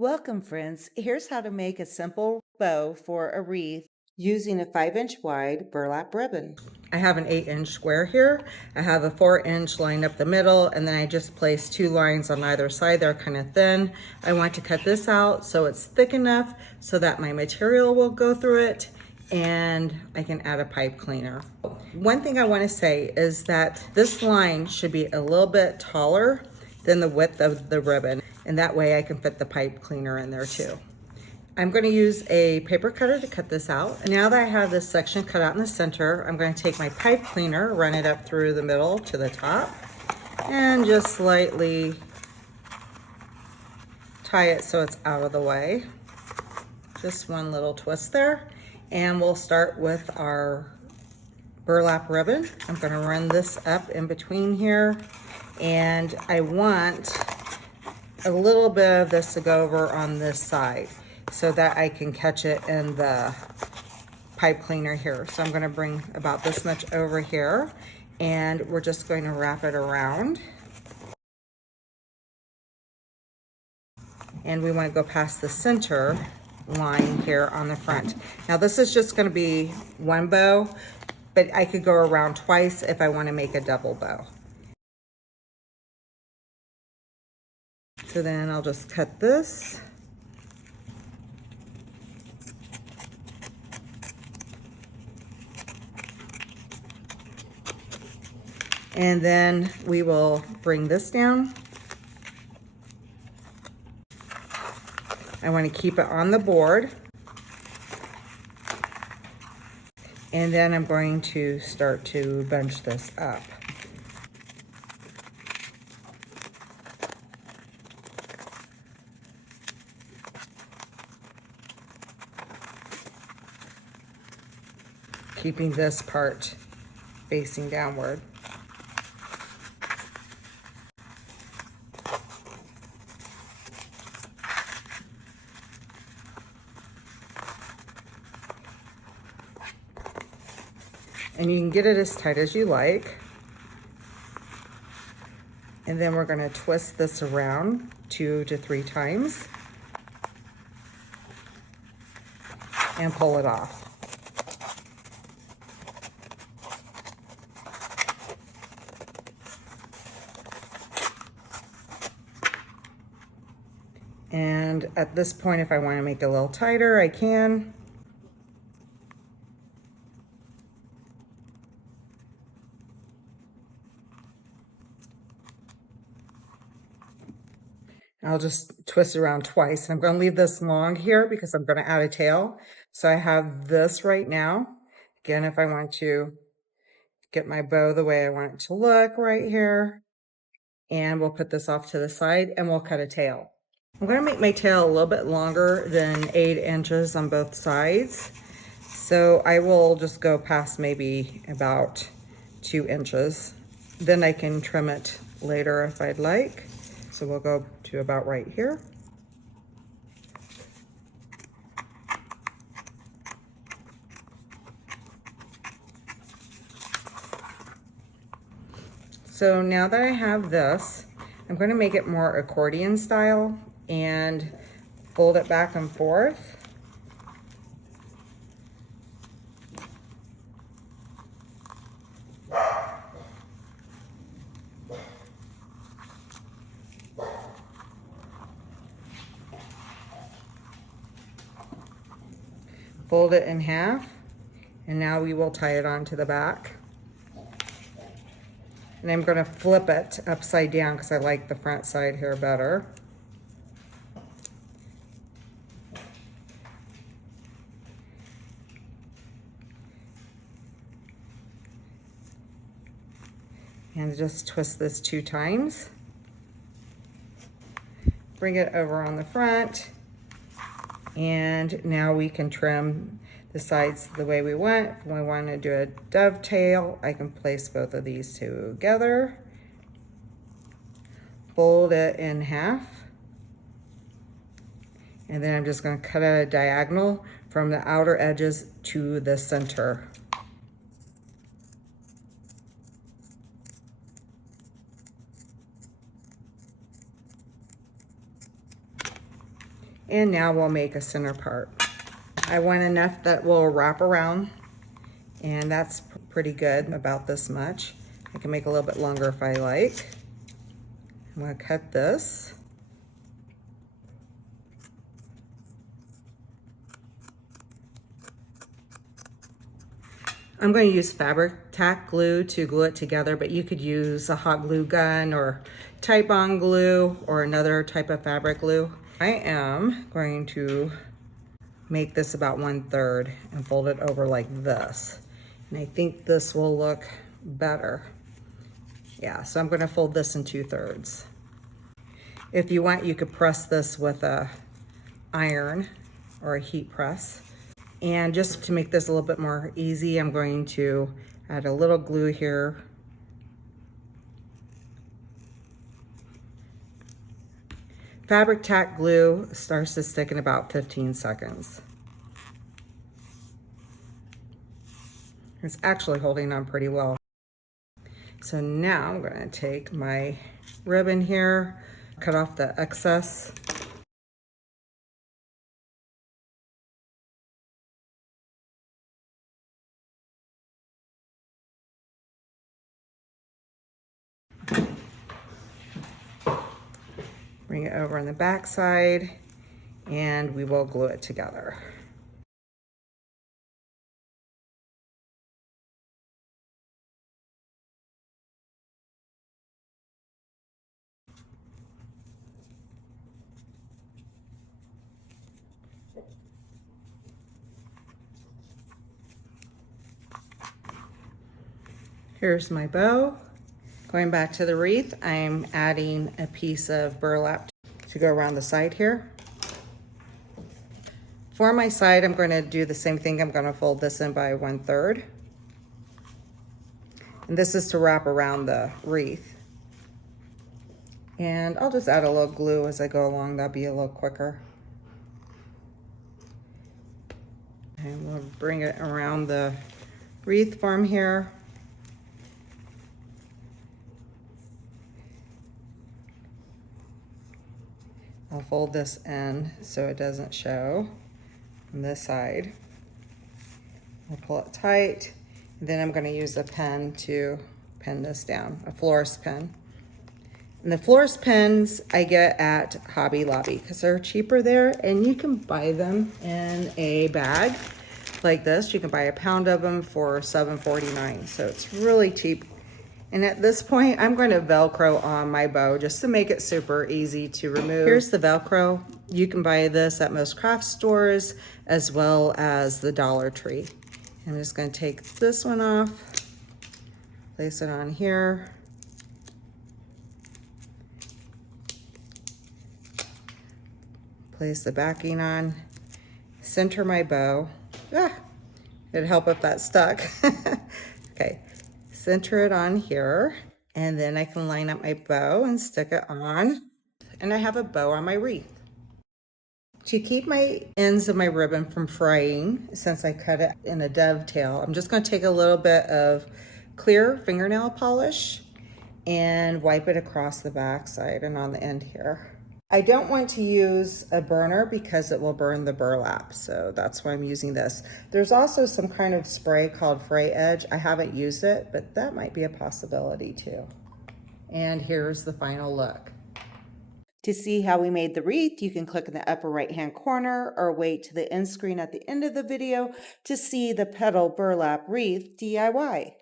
Welcome, friends. Here's how to make a simple bow for a wreath using a 5-inch wide burlap ribbon. I have an 8-inch square here. I have a 4-inch line up the middle, and then I just placed 2 lines on either side. They're kind of thin. I want to cut this out so it's thick enough so that my material will go through it and I can add a pipe cleaner. One thing I want to say is that this line should be a little bit taller than the width of the ribbon, and that way I can fit the pipe cleaner in there too. I'm going to use a paper cutter to cut this out. Now that I have this section cut out in the center, I'm going to take my pipe cleaner, run it up through the middle to the top, and just slightly tie it so it's out of the way. Just one little twist there. And we'll start with our burlap ribbon. I'm going to run this up in between here, and I want a little bit of this to go over on this side so that I can catch it in the pipe cleaner here. So I'm going to bring about this much over here, and we're just going to wrap it around. And we want to go past the center line here on the front. Now this is just going to be one bow, but I could go around twice if I want to make a double bow. So then I'll just cut this. And then we will bring this down. I want to keep it on the board. And then I'm going to start to bunch this up. Keeping this part facing downward. And you can get it as tight as you like. And then we're going to twist this around 2 to 3 times and pull it off. And at this point, if I want to make it a little tighter, I can. I'll just twist it around twice. And I'm going to leave this long here because I'm going to add a tail. So I have this right now. Again, if I want to get my bow the way I want it to look right here. And we'll put this off to the side and we'll cut a tail. I'm going to make my tail a little bit longer than 8 inches on both sides. So I will just go past maybe about 2 inches. Then I can trim it later if I'd like. So we'll go to about right here. So now that I have this, I'm going to make it more accordion style and fold it back and forth. Fold it in half, and now we will tie it onto the back. And I'm going to flip it upside down because I like the front side here better. And just twist this 2 times. Bring it over on the front. And now we can trim the sides the way we want. If we want to do a dovetail, I can place both of these together. Fold it in half. And then I'm just going to cut out a diagonal from the outer edges to the center. And now we'll make a center part. I want enough that will wrap around, and that's pretty good, about this much. I can make a little bit longer if I like. I'm gonna cut this. I'm going to use fabric tack glue to glue it together, but you could use a hot glue gun or Titebond glue or another type of fabric glue. I am going to make this about 1/3 and fold it over like this. And I think this will look better. Yeah, so I'm going to fold this in 2/3. If you want, you could press this with a iron or a heat press. And just to make this a little bit more easy, I'm going to add a little glue here. Fabric tack glue starts to stick in about 15 seconds. It's actually holding on pretty well. So now I'm going to take my ribbon here, cut off the excess. Bring it over on the back side, and we will glue it together. Here's my bow. Going back to the wreath, I'm adding a piece of burlap to go around the side here. For my side, I'm going to do the same thing. I'm going to fold this in by 1/3. And this is to wrap around the wreath. And I'll just add a little glue as I go along. That'll be a little quicker. And we'll bring it around the wreath form here. I'll fold this in so it doesn't show on this side. I'll pull it tight. And then I'm going to use a pen to pin this down, a florist pen. And the florist pens I get at Hobby Lobby because they're cheaper there, and you can buy them in a bag like this. You can buy a pound of them for $7.49, so it's really cheap. And at this point, I'm going to Velcro on my bow just to make it super easy to remove. Here's the Velcro. You can buy this at most craft stores as well as the Dollar Tree. I'm just going to take this one off, place it on here. Place the backing on, center my bow. It'd help if that stuck. Okay. Center it on here, and then I can line up my bow and stick it on, and I have a bow on my wreath. To keep my ends of my ribbon from fraying, since I cut it in a dovetail, I'm just going to take a little bit of clear fingernail polish and wipe it across the back side and on the end here. I don't want to use a burner because it will burn the burlap, so that's why I'm using this. There's also some kind of spray called Fray Edge. I haven't used it, but that might be a possibility too. And here's the final look. To see how we made the wreath, you can click in the upper right-hand corner or wait to the end screen at the end of the video to see the petal burlap wreath DIY.